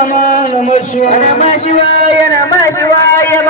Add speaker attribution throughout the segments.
Speaker 1: नम शिवाय
Speaker 2: नम शिवाय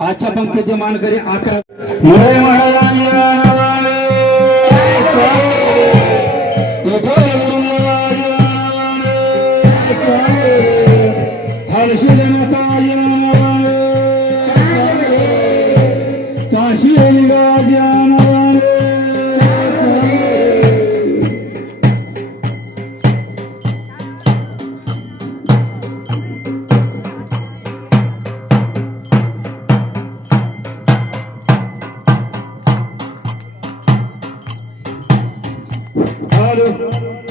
Speaker 1: आजच्या पंक्तीचे मान
Speaker 2: करी आकर Janeiro.